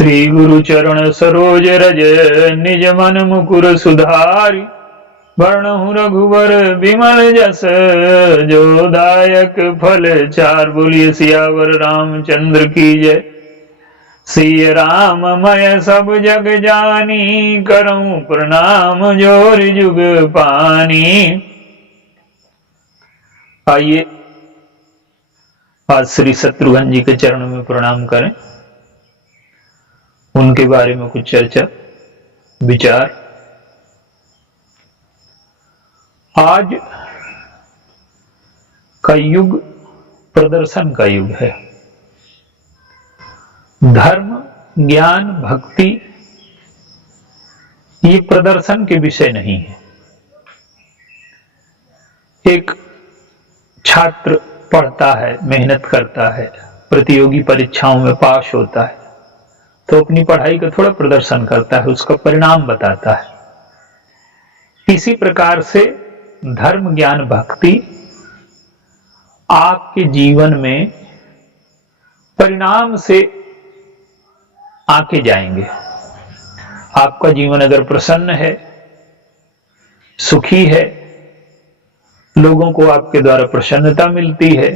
श्री गुरु चरण सरोज रज निज मन मुकुर सुधारी। वर्णहु रघुवर विमल जस जो दायक फल चार। बोलिए सियावर रामचंद्र की जय। सिय राम मय सब जग जानी करऊं प्रणाम जोर जुग पानी। आइए आज श्री शत्रुघ्न जी के चरणों में प्रणाम करें, उनके बारे में कुछ चर्चा विचार। आज का युग प्रदर्शन का युग है। धर्म, ज्ञान, भक्ति ये प्रदर्शन के विषय नहीं है। एक छात्र पढ़ता है, मेहनत करता है, प्रतियोगी परीक्षाओं में पास होता है तो अपनी पढ़ाई का थोड़ा प्रदर्शन करता है, उसका परिणाम बताता है। इसी प्रकार से धर्म, ज्ञान, भक्ति आपके जीवन में परिणाम से आके जाएंगे। आपका जीवन अगर प्रसन्न है, सुखी है, लोगों को आपके द्वारा प्रसन्नता मिलती है,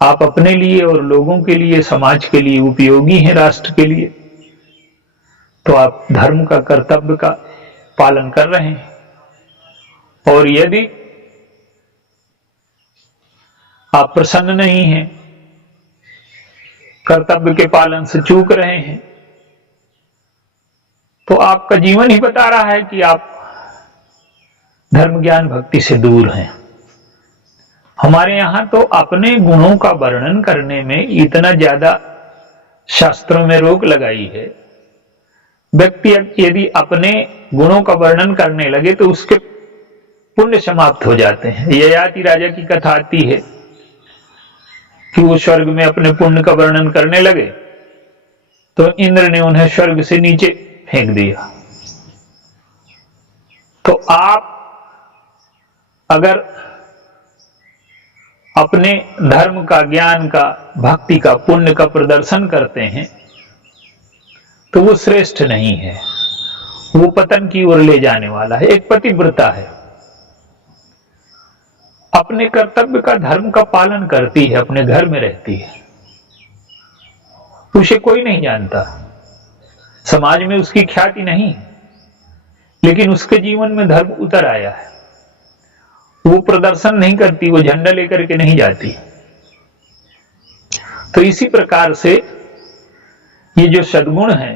आप अपने लिए और लोगों के लिए, समाज के लिए उपयोगी हैं, राष्ट्र के लिए, तो आप धर्म का, कर्तव्य का पालन कर रहे हैं। और यदि आप प्रसन्न नहीं हैं, कर्तव्य के पालन से चूक रहे हैं, तो आपका जीवन ही बता रहा है कि आप धर्म, ज्ञान, भक्ति से दूर हैं। हमारे यहां तो अपने गुणों का वर्णन करने में इतना ज्यादा शास्त्रों में रोक लगाई है। व्यक्ति यदि अपने गुणों का वर्णन करने लगे तो उसके पुण्य समाप्त हो जाते हैं। ययाति राजा की कथा आती है कि वो स्वर्ग में अपने पुण्य का वर्णन करने लगे तो इंद्र ने उन्हें स्वर्ग से नीचे फेंक दिया। तो आप अगर अपने धर्म का, ज्ञान का, भक्ति का, पुण्य का प्रदर्शन करते हैं तो वो श्रेष्ठ नहीं है, वो पतन की ओर ले जाने वाला है। एक पतिव्रता है, अपने कर्तव्य का, धर्म का पालन करती है, अपने घर में रहती है, उसे कोई नहीं जानता, समाज में उसकी ख्याति नहीं, लेकिन उसके जीवन में धर्म उतर आया है। वो प्रदर्शन नहीं करती, वो झंडा लेकर के नहीं जाती। तो इसी प्रकार से ये जो सद्गुण है,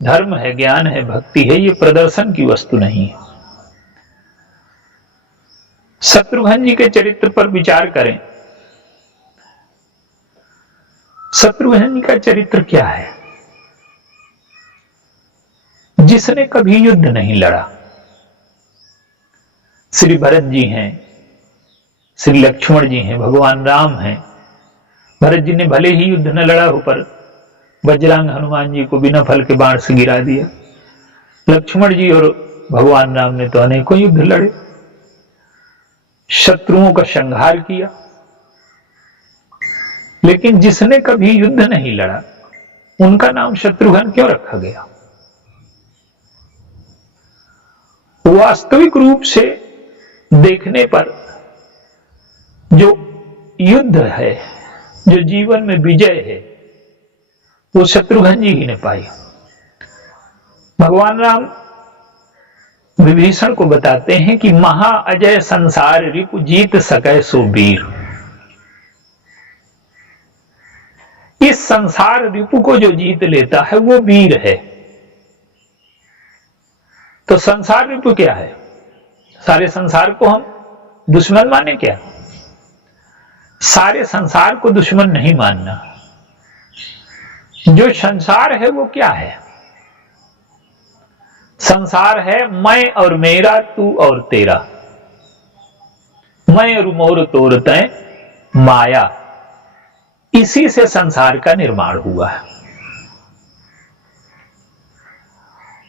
धर्म है, ज्ञान है, भक्ति है, ये प्रदर्शन की वस्तु नहीं है। शत्रुघ्न जी के चरित्र पर विचार करें। शत्रुघ्न जी का चरित्र क्या है? जिसने कभी युद्ध नहीं लड़ा। श्री भरत जी हैं, श्री लक्ष्मण जी हैं, भगवान राम हैं। भरत जी ने भले ही युद्ध न लड़ा हो, पर वज्रांग हनुमान जी को बिना फल के बाण से गिरा दिया। लक्ष्मण जी और भगवान राम ने तो अनेकों युद्ध लड़े, शत्रुओं का संहार किया। लेकिन जिसने कभी युद्ध नहीं लड़ा, उनका नाम शत्रुघ्न क्यों रखा गया? वास्तविक रूप से देखने पर जो युद्ध है, जो जीवन में विजय है, वो शत्रुघ्न जी ही ने पाई। भगवान राम विभीषण को बताते हैं कि महा अजय संसार रिपु जीत सकै सो वीर। इस संसार रिपु को जो जीत लेता है वो वीर है। तो संसार रिपु क्या है? सारे संसार को हम दुश्मन माने क्या? सारे संसार को दुश्मन नहीं मानना। जो संसार है वो क्या है? संसार है मैं और मेरा, तू और तेरा, मैं और मोर तोर तै माया। इसी से संसार का निर्माण हुआ है।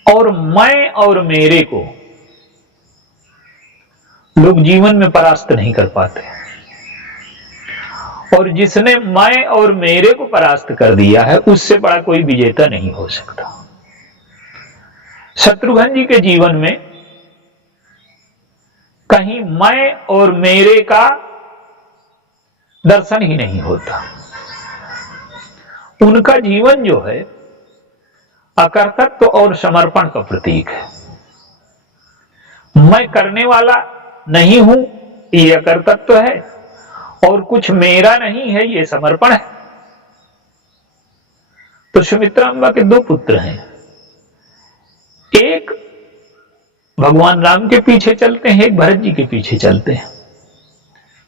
और मैं और मेरे को लोग जीवन में परास्त नहीं कर पाते। और जिसने मैं और मेरे को परास्त कर दिया है, उससे बड़ा कोई विजेता नहीं हो सकता। शत्रुघ्न जी के जीवन में कहीं मैं और मेरे का दर्शन ही नहीं होता। उनका जीवन जो है अकर्तृत्व और समर्पण का प्रतीक है। मैं करने वाला नहीं हूं, ये अकर्तृत्व है, और कुछ मेरा नहीं है, ये समर्पण है। तो सुमित्रांबा के दो पुत्र हैं, एक भगवान राम के पीछे चलते हैं, एक भरत जी के पीछे चलते हैं।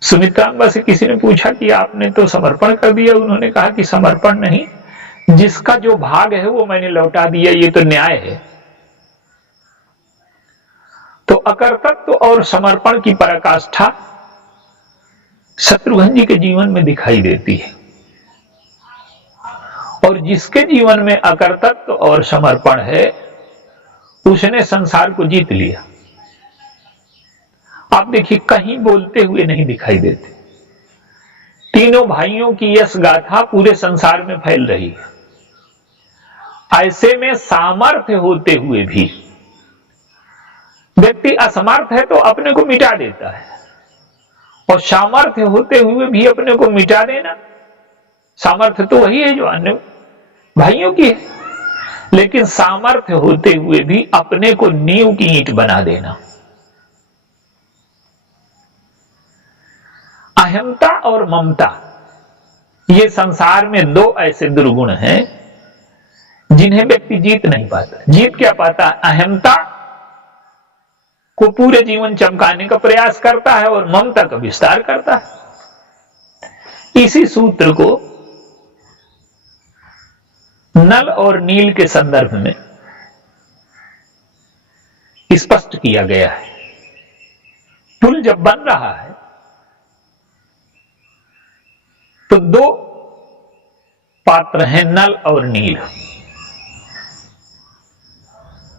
सुमित्रांबा से किसी ने पूछा कि आपने तो समर्पण कर दिया। उन्होंने कहा कि समर्पण नहीं, जिसका जो भाग है वो मैंने लौटा दिया, ये तो न्याय है। तो अकर्तृत्व और समर्पण की पराकाष्ठा शत्रुघ्न जी के जीवन में दिखाई देती है, और जिसके जीवन में अकर्तृत्व और समर्पण है उसने संसार को जीत लिया। आप देखिए, कहीं बोलते हुए नहीं दिखाई देते। तीनों भाइयों की यश गाथा पूरे संसार में फैल रही है। ऐसे में सामर्थ्य होते हुए भी व्यक्ति असमर्थ है तो अपने को मिटा देता है, और सामर्थ्य होते हुए भी अपने को मिटा देना, सामर्थ्य तो वही है जो अन्य भाइयों की है, लेकिन सामर्थ्य होते हुए भी अपने को नींव की ईंट बना देना। अहंता और ममता, ये संसार में दो ऐसे दुर्गुण हैं जिन्हें व्यक्ति जीत नहीं पाता। जीत क्या पाता? अहंता को पूरे जीवन चमकाने का प्रयास करता है और ममता का विस्तार करता है। इसी सूत्र को नल और नील के संदर्भ में स्पष्ट किया गया है। पुल जब बन रहा है तो दो पात्र हैं, नल और नील।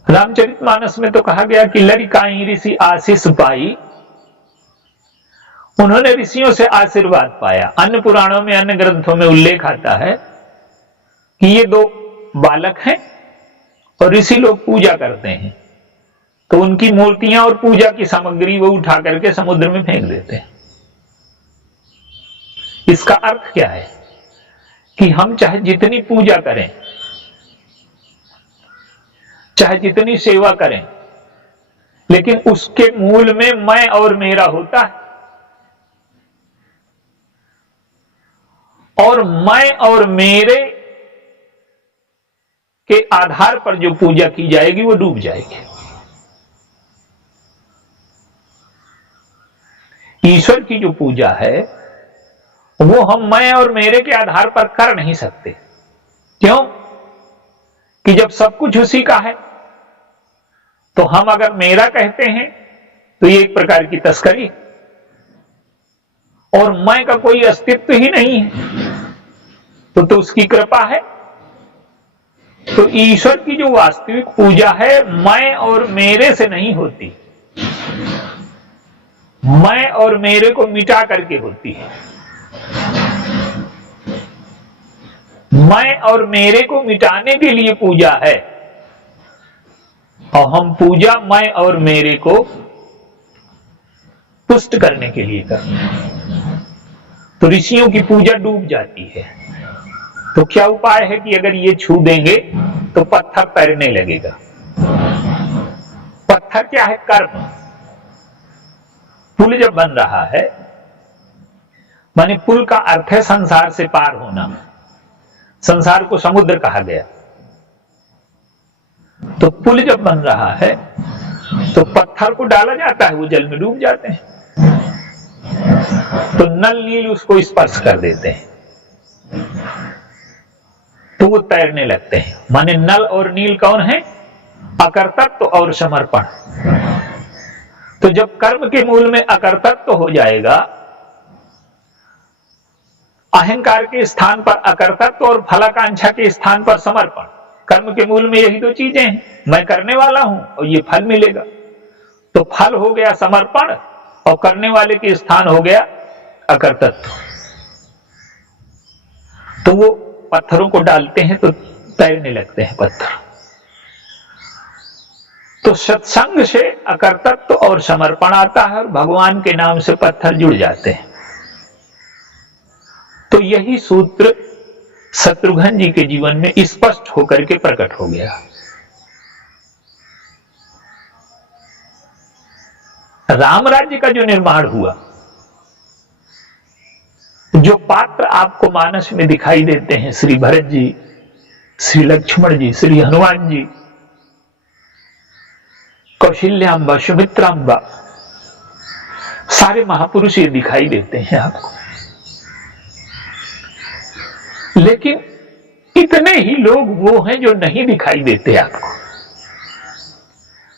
रामचरितमानस में तो कहा गया कि लड़काई ऋषि आशीष पाई, उन्होंने ऋषियों से आशीर्वाद पाया। अन्य पुराणों में, अन्य ग्रंथों में उल्लेख आता है कि ये दो बालक हैं और ऋषि लोग पूजा करते हैं, तो उनकी मूर्तियां और पूजा की सामग्री वो उठा करके समुद्र में फेंक देते हैं। इसका अर्थ क्या है कि हम चाहे जितनी पूजा करें, चाहे जितनी सेवा करें, लेकिन उसके मूल में मैं और मेरा होता है, और मैं और मेरे के आधार पर जो पूजा की जाएगी वो डूब जाएगी। ईश्वर की जो पूजा है वो हम मैं और मेरे के आधार पर कर नहीं सकते। क्यों? कि जब सब कुछ उसी का है, तो हम अगर मेरा कहते हैं तो ये एक प्रकार की तस्करी, और मैं का कोई अस्तित्व ही नहीं है, तो उसकी कृपा है। तो ईश्वर की जो वास्तविक पूजा है मैं और मेरे से नहीं होती, मैं और मेरे को मिटा करके होती है। मैं और मेरे को मिटाने के लिए पूजा है, और हम पूजा मैं और मेरे को पुष्ट करने के लिए करते हैं। तो ऋषियों की पूजा डूब जाती है। तो क्या उपाय है कि अगर ये छू देंगे तो पत्थर तैरने लगेगा। पत्थर क्या है? कर्म। पुल जब बन रहा है, माने पुल का अर्थ है संसार से पार होना। संसार को समुद्र कहा गया। तो पुल जब बन रहा है तो पत्थर को डाला जाता है, वो जल में डूब जाते हैं। तो नल नील उसको स्पर्श कर देते हैं तो वो तैरने लगते हैं। माने नल और नील कौन है? अकर्तृत्व और समर्पण। तो जब कर्म के मूल में अकर्तृत्व हो जाएगा, अहंकार के स्थान पर अकर्तृत्व और फलाकांक्षा के स्थान पर समर्पण। कर्म के मूल में यही दो चीजें हैं, मैं करने वाला हूं और ये फल मिलेगा। तो फल हो गया समर्पण, और करने वाले के स्थान हो गया अकर्तृत्व। तो वो पत्थरों को डालते हैं तो तैरने लगते हैं पत्थर। तो सत्संग से अकर्तृत्व और समर्पण आता है और भगवान के नाम से पत्थर जुड़ जाते हैं। तो यही सूत्र शत्रुघ्न जी के जीवन में स्पष्ट होकर के प्रकट हो गया। राम राज्य का जो निर्माण हुआ, जो पात्र आपको मानस में दिखाई देते हैं, श्री भरत जी, श्री लक्ष्मण जी, श्री हनुमान जी, कौशल्याम्बा, सुमित्राम्बा, सारे महापुरुष ये दिखाई देते हैं आपको। लेकिन इतने ही लोग वो हैं जो नहीं दिखाई देते आपको।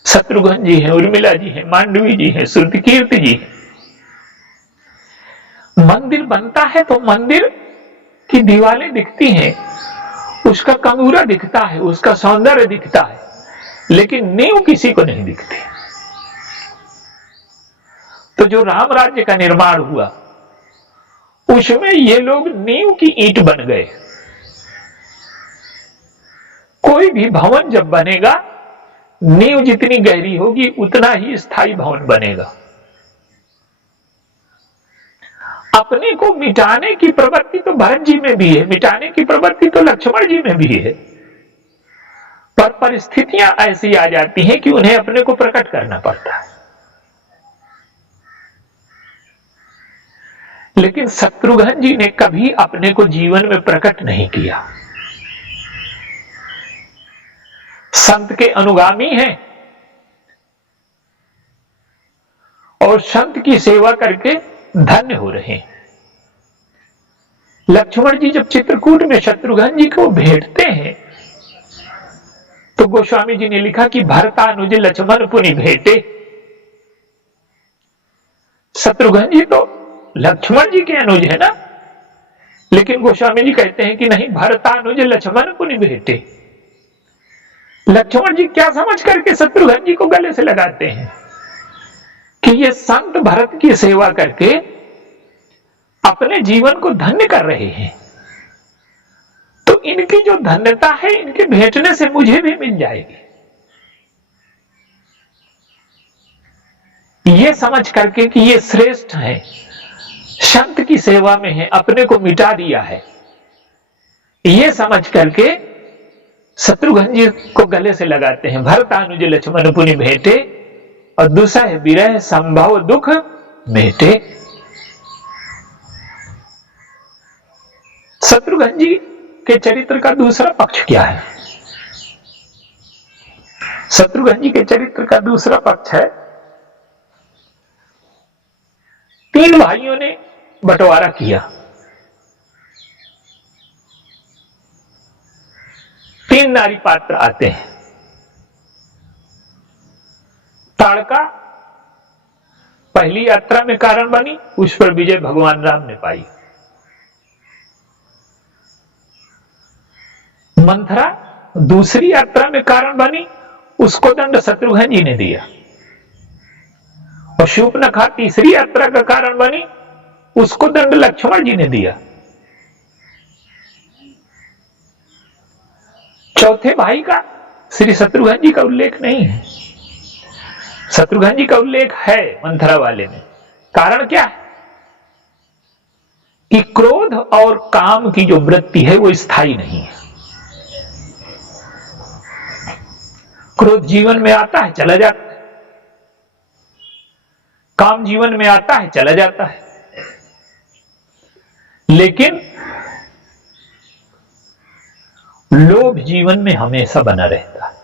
शत्रुघ्न जी हैं, उर्मिला जी हैं, मांडवी जी हैं, श्रुतिकीर्ति जी हैं। मंदिर बनता है तो मंदिर की दीवारें दिखती हैं, उसका कंगूरा दिखता है, उसका सौंदर्य दिखता है, लेकिन नींव किसी को नहीं दिखती। तो जो राम राज्य का निर्माण हुआ उसमें ये लोग नींव की ईंट बन गए। कोई भी भवन जब बनेगा, नींव जितनी गहरी होगी उतना ही स्थायी भवन बनेगा। अपने को मिटाने की प्रवृत्ति तो भरत जी में भी है, मिटाने की प्रवृत्ति तो लक्ष्मण जी में भी है, पर परिस्थितियां ऐसी आ जाती हैं कि उन्हें अपने को प्रकट करना पड़ता है। लेकिन शत्रुघ्न जी ने कभी अपने को जीवन में प्रकट नहीं किया। संत के अनुगामी हैं और संत की सेवा करके धन्य हो रहे हैं। लक्ष्मण जी जब चित्रकूट में शत्रुघ्न जी को भेंटते हैं तो गोस्वामी जी ने लिखा कि भरतानुज लक्ष्मण पुनि भेंटे। शत्रुघ्न जी तो लक्ष्मण जी के अनुज है ना, लेकिन गोस्वामी जी कहते हैं कि नहीं, भरतानुज लक्ष्मण पुनि भेंटे। लक्ष्मण जी क्या समझ करके शत्रुघ्न जी को गले से लगाते हैं कि ये संत भरत की सेवा करके अपने जीवन को धन्य कर रहे हैं, तो इनकी जो धन्यता है इनके भेंटने से मुझे भी मिल जाएगी। ये समझ करके कि ये श्रेष्ठ है, संत की सेवा में है, अपने को मिटा दिया है, ये समझ करके शत्रुघ्न जी को गले से लगाते हैं। भरतानुज लक्ष्मण पुनि भेंटे, और दूसरा है विरह संभव दुख मेटे। शत्रुघ्न जी के चरित्र का दूसरा पक्ष क्या है? शत्रुघ्न जी के चरित्र का दूसरा पक्ष है, 3 भाइयों ने बंटवारा किया, 3 नारी पात्र आते हैं। ताड़का पहली यात्रा में कारण बनी, उस पर विजय भगवान राम ने पाई। मंथरा दूसरी यात्रा में कारण बनी, उसको दंड शत्रुघ्न जी ने दिया। और शूर्पणखा तीसरी यात्रा का कारण बनी, उसको दंड लक्ष्मण जी ने दिया। चौथे भाई का श्री शत्रुघ्न जी का उल्लेख नहीं है। शत्रुघ्न जी का उल्लेख है मंथरा वाले में। कारण क्या है कि क्रोध और काम की जो वृत्ति है वो स्थायी नहीं है। क्रोध जीवन में आता है, चला जाता है, काम जीवन में आता है, चला जाता है, लेकिन लोभ जीवन में हमेशा बना रहता है।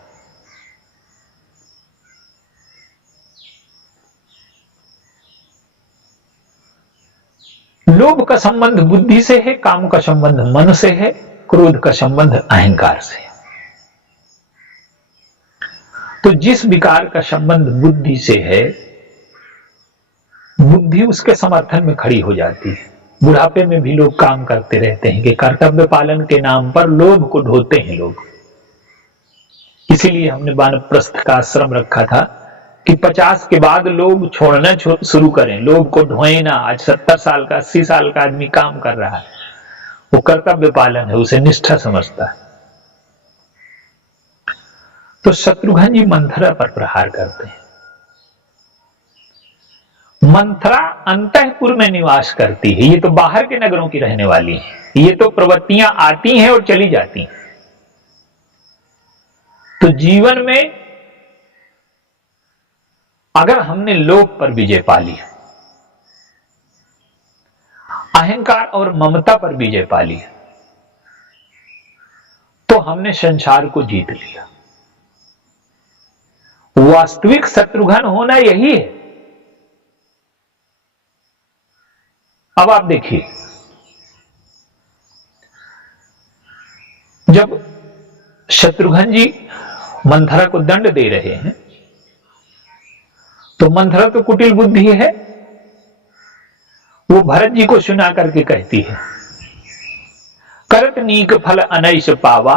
लोभ का संबंध बुद्धि से है, काम का संबंध मन से है, क्रोध का संबंध अहंकार से है। तो जिस विकार का संबंध बुद्धि से है, बुद्धि उसके समर्थन में खड़ी हो जाती है। बुढ़ापे में भी लोग काम करते रहते हैं कि कर्तव्य पालन के नाम पर लोभ को ढोते हैं लोग। इसीलिए हमने वानप्रस्थ का आश्रम रखा था कि 50 के बाद लोग छोड़ना शुरू करें, लोभ को ढोए ना। आज 70 साल का 80 साल का आदमी काम कर रहा है, वो कर्तव्य पालन है, उसे निष्ठा समझता है। तो शत्रुघ्न जी मंथरा पर प्रहार करते हैं। मंथरा अंतःपुर में निवास करती है, ये तो बाहर के नगरों की रहने वाली है, ये तो प्रवृत्तियां आती हैं और चली जाती हैं। तो जीवन में अगर हमने लोभ पर विजय पा ली, अहंकार और ममता पर विजय पा ली, तो हमने संसार को जीत लिया। वास्तविक शत्रुघ्न होना यही है। अब आप देखिए, जब शत्रुघ्न जी मंथरा को दंड दे रहे हैं तो मंथरा तो कुटिल बुद्धि है, वो भरत जी को सुना करके कहती है, करत नीक फल अनैस पावा,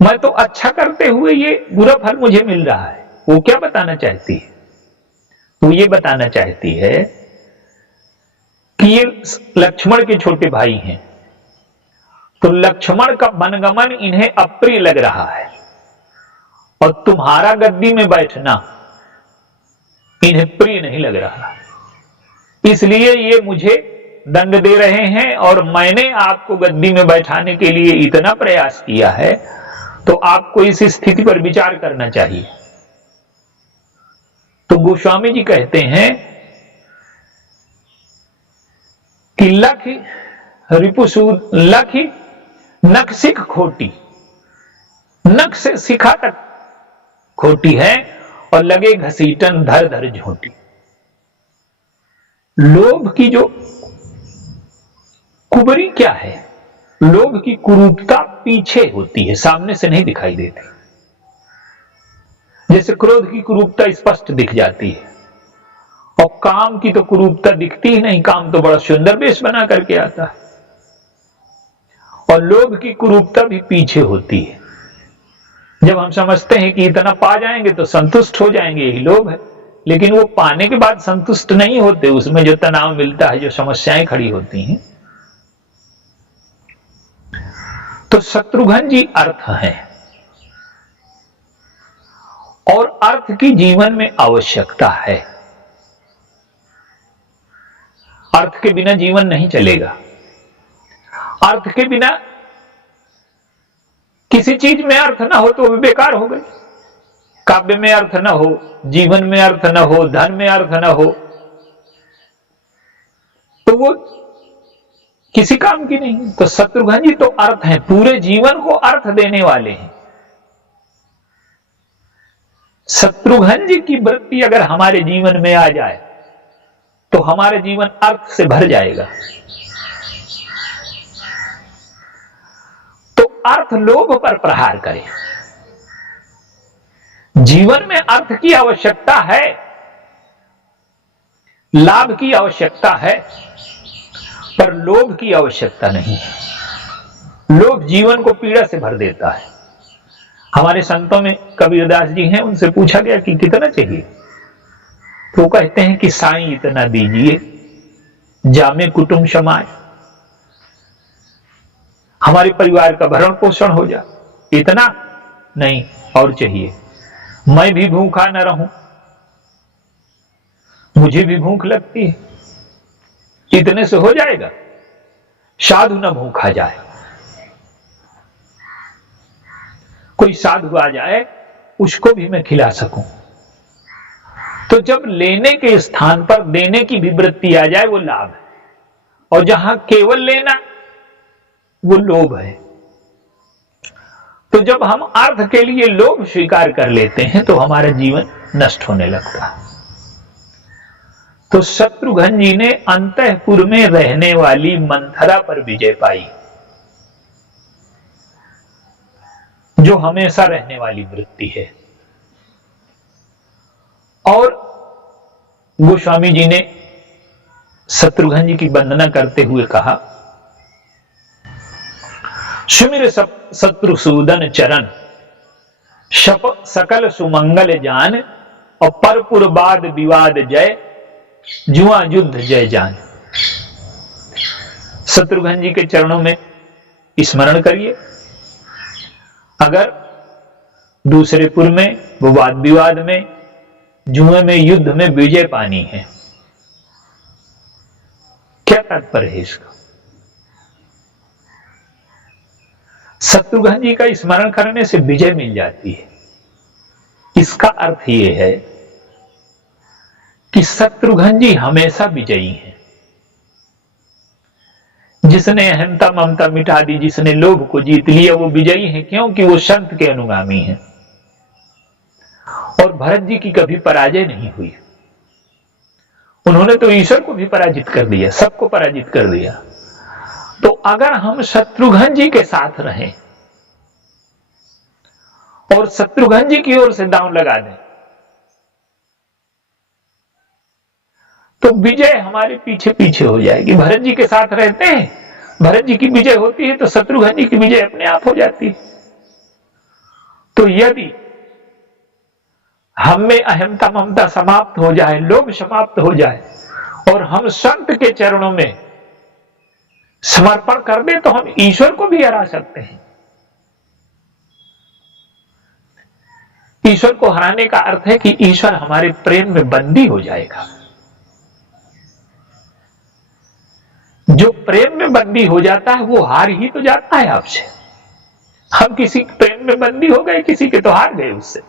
मैं तो अच्छा करते हुए ये बुरा फल मुझे मिल रहा है। वो क्या बताना चाहती है? वो ये बताना चाहती है कि ये लक्ष्मण के छोटे भाई हैं, तो लक्ष्मण का वनगमन इन्हें अप्रिय लग रहा है और तुम्हारा गद्दी में बैठना इन्हें प्रिय नहीं लग रहा, इसलिए ये मुझे दंड दे रहे हैं और मैंने आपको गद्दी में बैठाने के लिए इतना प्रयास किया है, तो आपको इस स्थिति पर विचार करना चाहिए। तो गोस्वामी जी कहते हैं कि लख रिपुसूद लख नख सिख खोटी, नख से शिखा तक खोटी है और लगे घसीटन धर धर झोटी। लोभ की जो कुबरी क्या है? लोभ की कुरूपता पीछे होती है, सामने से नहीं दिखाई देती। जैसे क्रोध की कुरूपता स्पष्ट दिख जाती है और काम की तो कुरूपता दिखती ही नहीं, काम तो बड़ा सुंदर वेश बना करके आता है। और लोभ की कुरूपता भी पीछे होती है। जब हम समझते हैं कि इतना पा जाएंगे तो संतुष्ट हो जाएंगे, यही लोभ है, लेकिन वो पाने के बाद संतुष्ट नहीं होते, उसमें जो तनाव मिलता है, जो समस्याएं खड़ी होती हैं। तो शत्रुघ्न जी अर्थ हैं और अर्थ की जीवन में आवश्यकता है। अर्थ के बिना जीवन नहीं चलेगा। अर्थ के बिना किसी चीज में अर्थ ना हो तो वो बेकार हो गई। काव्य में अर्थ ना हो, जीवन में अर्थ ना हो, धन में अर्थ ना हो, तो वो किसी काम की नहीं। तो शत्रुघ्न जी तो अर्थ हैं, पूरे जीवन को अर्थ देने वाले हैं। शत्रुघ्न जी की वृत्ति अगर हमारे जीवन में आ जाए तो हमारे जीवन अर्थ से भर जाएगा। तो अर्थ लोभ पर प्रहार करे। जीवन में अर्थ की आवश्यकता है, लाभ की आवश्यकता है, पर लोभ की आवश्यकता नहीं है। लोभ जीवन को पीड़ा से भर देता है। हमारे संतों में कबीरदास जी हैं, उनसे पूछा गया कि कितना चाहिए, तो वो कहते हैं कि साईं इतना दीजिए जामे कुटुंब समाए, हमारे परिवार का भरण पोषण हो जाए। इतना नहीं, और चाहिए, मैं भी भूखा न रहूं, मुझे भी भूख लगती है, इतने से हो जाएगा। साधु न भूखा जाए, कोई साधु आ जाए उसको भी मैं खिला सकूं। तो जब लेने के स्थान पर देने की भी वृत्ति आ जाए वो लाभ है, और जहां केवल लेना वो लोभ है। तो जब हम अर्थ के लिए लोभ स्वीकार कर लेते हैं तो हमारा जीवन नष्ट होने लगता है। तो शत्रुघ्न जी ने अंतःपुर में रहने वाली मंथरा पर विजय पाई, जो हमेशा रहने वाली वृत्ति है। और गोस्वामी जी ने शत्रुघ्न जी की वंदना करते हुए कहा, सुमिर शत्रुसूदन चरण शप सकल सुमंगल जान, और परपुर बाद विवाद जय जुआ युद्ध जय जान। शत्रुघ्न जी के चरणों में स्मरण करिए। अगर दूसरे पुर में, वाद विवाद में, जुए में, युद्ध में विजय पानी है, क्या तात्पर्य है इसका? शत्रुघ्न जी का स्मरण करने से विजय मिल जाती है। इसका अर्थ यह है कि शत्रुघ्न जी हमेशा विजयी हैं। जिसने अहंता ममता मिटा दी, जिसने लोभ को जीत लिया, वो विजयी है, क्योंकि वो संत के अनुगामी हैं। और भरत जी की कभी पराजय नहीं हुई। उन्होंने तो ईश्वर को भी पराजित कर दिया, सबको पराजित कर दिया। तो अगर हम शत्रुघ्न जी के साथ रहें और शत्रुघ्न जी की ओर से दांव लगा दें, तो विजय हमारे पीछे पीछे हो जाएगी। भरत जी के साथ रहते हैं, भरत जी की विजय होती है, तो शत्रुघ्न जी की विजय अपने आप हो जाती है। तो यदि हम में अहंता ममता समाप्त हो जाए, लोभ समाप्त हो जाए, और हम संत के चरणों में समर्पण कर दें, तो हम ईश्वर को भी हरा सकते हैं। ईश्वर को हराने का अर्थ है कि ईश्वर हमारे प्रेम में बंदी हो जाएगा। जो प्रेम में बंदी हो जाता है वो हार ही तो जाता है आपसे। हम किसी प्रेम में बंदी हो गए, किसी के तो हार गए उससे।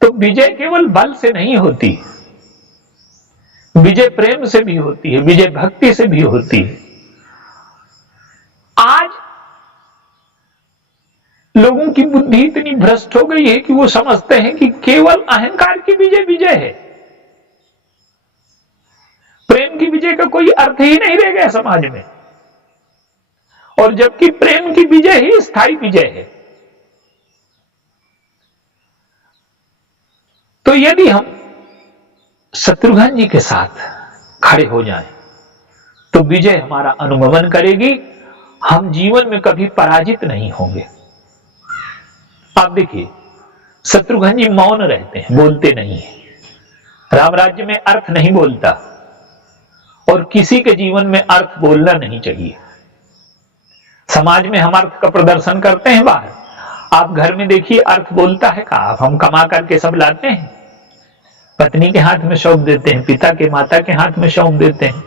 तो विजय केवल बल से नहीं होती, विजय प्रेम से भी होती है, विजय भक्ति से भी होती है। आज लोगों की बुद्धि इतनी भ्रष्ट हो गई है कि वो समझते हैं कि केवल अहंकार की विजय विजय है, प्रेम की विजय का कोई अर्थ ही नहीं रह गया समाज में। और जबकि प्रेम की विजय ही स्थायी विजय है। तो यदि हम शत्रुघ्न जी के साथ खड़े हो जाएं, तो विजय हमारा अनुगमन करेगी, हम जीवन में कभी पराजित नहीं होंगे। आप देखिए, शत्रुघ्न जी मौन रहते हैं, बोलते नहीं है। राम राज्य में अर्थ नहीं बोलता, और किसी के जीवन में अर्थ बोलना नहीं चाहिए। समाज में हम अर्थ का प्रदर्शन करते हैं बाहर, आप घर में देखिए अर्थ बोलता है का? हम कमा करके सब लाते हैं, पत्नी के हाथ में सौंप देते हैं, पिता के माता के हाथ में सौंप देते हैं।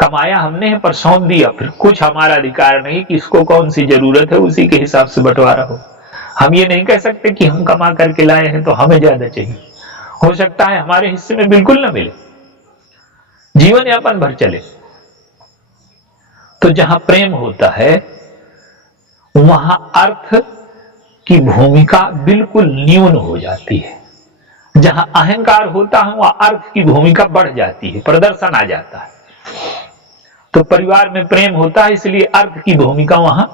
कमाया हमने है पर सौंप दिया, फिर कुछ हमारा अधिकार नहीं, किसको कौन सी जरूरत है उसी के हिसाब से बंटवारा हो। हम ये नहीं कह सकते कि हम कमा करके लाए हैं तो हमें ज्यादा चाहिए। हो सकता है हमारे हिस्से में बिल्कुल ना मिले, जीवन यापन भर चले। तो जहां प्रेम होता है वहां अर्थ की भूमिका बिल्कुल न्यून हो जाती है। जहां अहंकार होता है वहां अर्थ की भूमिका बढ़ जाती है, प्रदर्शन आ जाता है। तो परिवार में प्रेम होता है, इसलिए अर्थ की भूमिका वहां,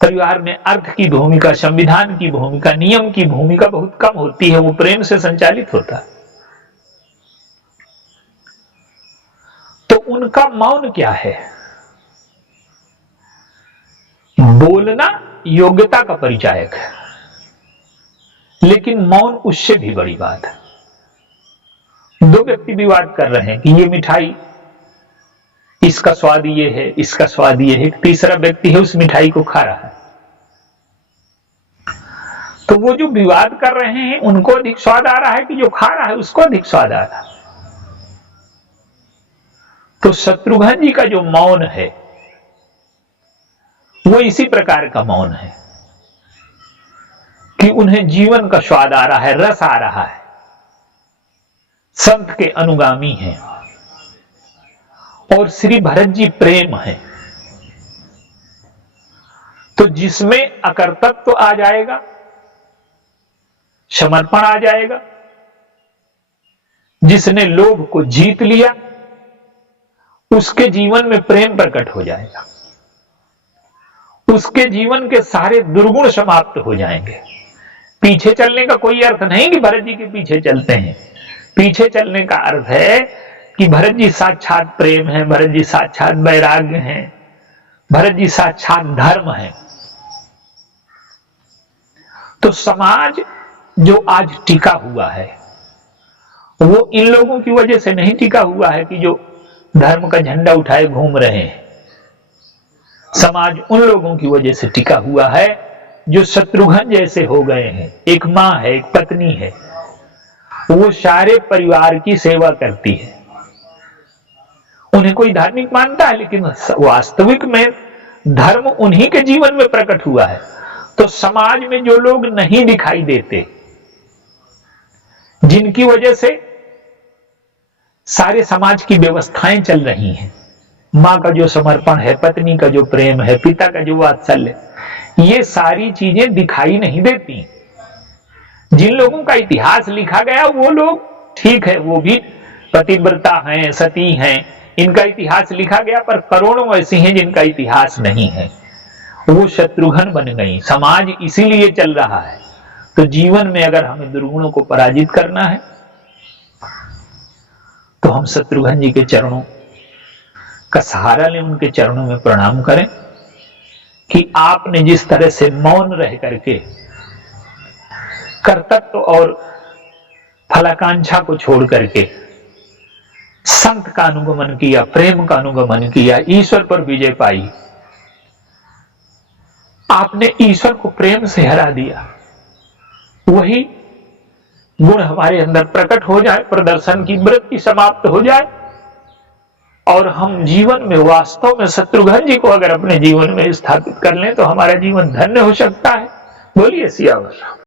परिवार में अर्थ की भूमिका, संविधान की भूमिका, नियम की भूमिका बहुत कम होती है, वो प्रेम से संचालित होता है। तो उनका मौन क्या है? बोलना योग्यता का परिचायक है, लेकिन मौन उससे भी बड़ी बात है। दो व्यक्ति विवाद कर रहे हैं कि ये मिठाई, इसका स्वाद ये है, इसका स्वाद ये है। एक तीसरा व्यक्ति है उस मिठाई को खा रहा है। तो वो जो विवाद कर रहे हैं उनको अधिक स्वाद आ रहा है कि जो खा रहा है उसको अधिक स्वाद आ रहा है? तो शत्रुघ्न जी का जो मौन है वो इसी प्रकार का मौन है कि उन्हें जीवन का स्वाद आ रहा है, रस आ रहा है, संत के अनुगामी हैं। और श्री भरत जी प्रेम है, तो जिसमें अकर्तव्य आ जाएगा, समर्पण आ जाएगा, जिसने लोभ को जीत लिया उसके जीवन में प्रेम प्रकट हो जाएगा, उसके जीवन के सारे दुर्गुण समाप्त हो जाएंगे। पीछे चलने का कोई अर्थ नहीं कि भरत जी के पीछे चलते हैं। पीछे चलने का अर्थ है कि भरत जी साक्षात प्रेम है, भरत जी साक्षात वैराग्य हैं, भरत जी साक्षात धर्म है। तो समाज जो आज टिका हुआ है वो इन लोगों की वजह से नहीं टिका हुआ है कि जो धर्म का झंडा उठाए घूम रहे हैं। समाज उन लोगों की वजह से टिका हुआ है जो शत्रुघ्न जैसे हो गए हैं। एक माँ है, एक पत्नी है, वो सारे परिवार की सेवा करती है। उन्हें कोई धार्मिक मानता है, लेकिन वास्तविक में धर्म उन्हीं के जीवन में प्रकट हुआ है। तो समाज में जो लोग नहीं दिखाई देते, जिनकी वजह से सारे समाज की व्यवस्थाएं चल रही हैं, मां का जो समर्पण है, पत्नी का जो प्रेम है, पिता का जो वात्सल्य, ये सारी चीजें दिखाई नहीं देती। जिन लोगों का इतिहास लिखा गया वो लोग ठीक है, वो भी पतिव्रता हैं, सती हैं, इनका इतिहास लिखा गया, पर करोड़ों ऐसी हैं जिनका इतिहास नहीं है। वो शत्रुघ्न बन गई। समाज इसीलिए चल रहा है। तो जीवन में अगर हमें दुर्गुणों को पराजित करना है तो हम शत्रुघ्न जी के चरणों का सहारा लें, उनके चरणों में प्रणाम करें कि आपने जिस तरह से मौन रह करके कर्तव्य और फलाकांक्षा को छोड़ करके संत का अनुगमन किया, प्रेम का अनुगमन किया, ईश्वर पर विजय पाई, आपने ईश्वर को प्रेम से हरा दिया, वही गुण हमारे अंदर प्रकट हो जाए, प्रदर्शन की वृत्ति समाप्त हो जाए और हम जीवन में वास्तव में शत्रुघ्न जी को अगर अपने जीवन में स्थापित कर लें तो हमारा जीवन धन्य हो सकता है। बोलिए सियावर।